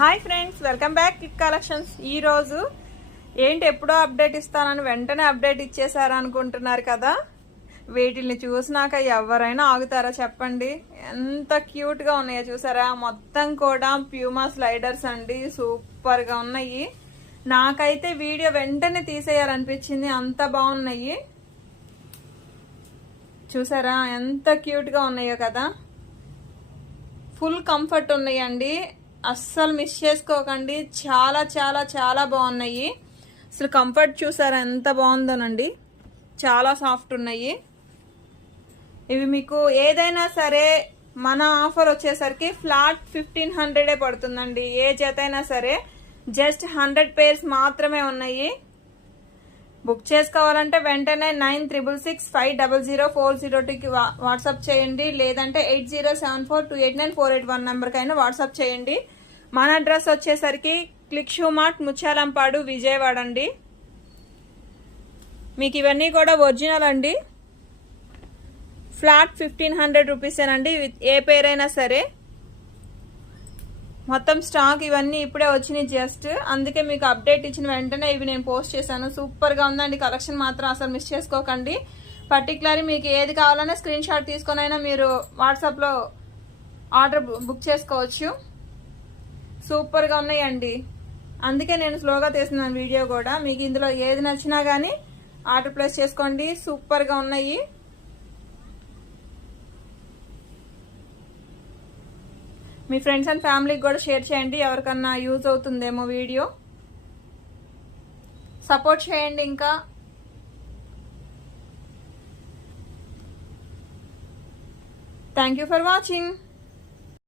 Hi friends, welcome back kick collections. ఈరోజు ఏంటి ఎప్పుడో అప్డేట్ ఇస్తానని వెంటనే అప్డేట్ ఇచ్చేసారా అనుకుంటున్నారు కదా. వీటిని చూసినాక ఎవరైనా ఆగుతారా చెప్పండి. ఎంత క్యూట్గా ఉన్నాయో చూసారా. మొత్తం కూడా ప్యూమా స్లైడర్స్ అండి, సూపర్గా ఉన్నాయి. నాకైతే వీడియో వెంటనే తీసేయాలనిపించింది, అంత బాగున్నాయి. చూసారా ఎంత క్యూట్గా ఉన్నాయో కదా. ఫుల్ కంఫర్ట్ ఉన్నాయండి, అస్సలు మిస్ చేసుకోకండి. చాలా చాలా చాలా బాగున్నాయి. అసలు కంఫర్ట్ చూసారా ఎంత బాగుందోనండి, చాలా సాఫ్ట్ ఉన్నాయి. ఇవి మీకు ఏదైనా సరే మన ఆఫర్ వచ్చేసరికి ఫ్లాట్ 1500 పడుతుందండి. ఏ జత అయినా సరే జస్ట్ 100 పేర్స్ మాత్రమే ఉన్నాయి. బుక్ చేసుకోవాలంటే వెంటనే 9665004002కి వాట్సాప్ చేయండి, లేదంటే 8074289481 నెంబర్కైనా వాట్సాప్ చేయండి. మన అడ్రస్ వచ్చేసరికి click shoe mart, Mutyalampadu, Vijayawada అండి. మీకు ఇవన్నీ కూడా ఒరిజినల్ అండి. ఫ్లాట్ 1500 రూపీసేనండి, ఏ పేరైనా సరే. మొత్తం స్టాక్ ఇవన్నీ ఇప్పుడే వచ్చినాయి జస్ట్, అందుకే మీకు అప్డేట్ ఇచ్చిన వెంటనే ఇవి నేను పోస్ట్ చేశాను. సూపర్గా ఉందండి కలెక్షన్, మాత్రం అసలు మిస్ చేసుకోకండి. పర్టికులర్లీ మీకు ఏది కావాలన్నా స్క్రీన్ షాట్ తీసుకొని అయినా మీరు వాట్సాప్లో ఆర్డర్ బుక్ చేసుకోవచ్చు. సూపర్గా ఉన్నాయండి, అందుకే నేను స్లోగా తీస్తున్నాను వీడియో కూడా. మీకు ఇందులో ఏది నచ్చినా కానీ ఆర్డర్ ప్లేస్ చేసుకోండి. సూపర్గా ఉన్నాయి. మీ ఫ్రెండ్స్ అండ్ ఫ్యామిలీకి కూడా షేర్ చేయండి, ఎవరికన్నా యూజ్ అవుతుందేమో వీడియో. సపోర్ట్ చేయండి. ఇంకా థ్యాంక్ యూ ఫర్ వాచింగ్.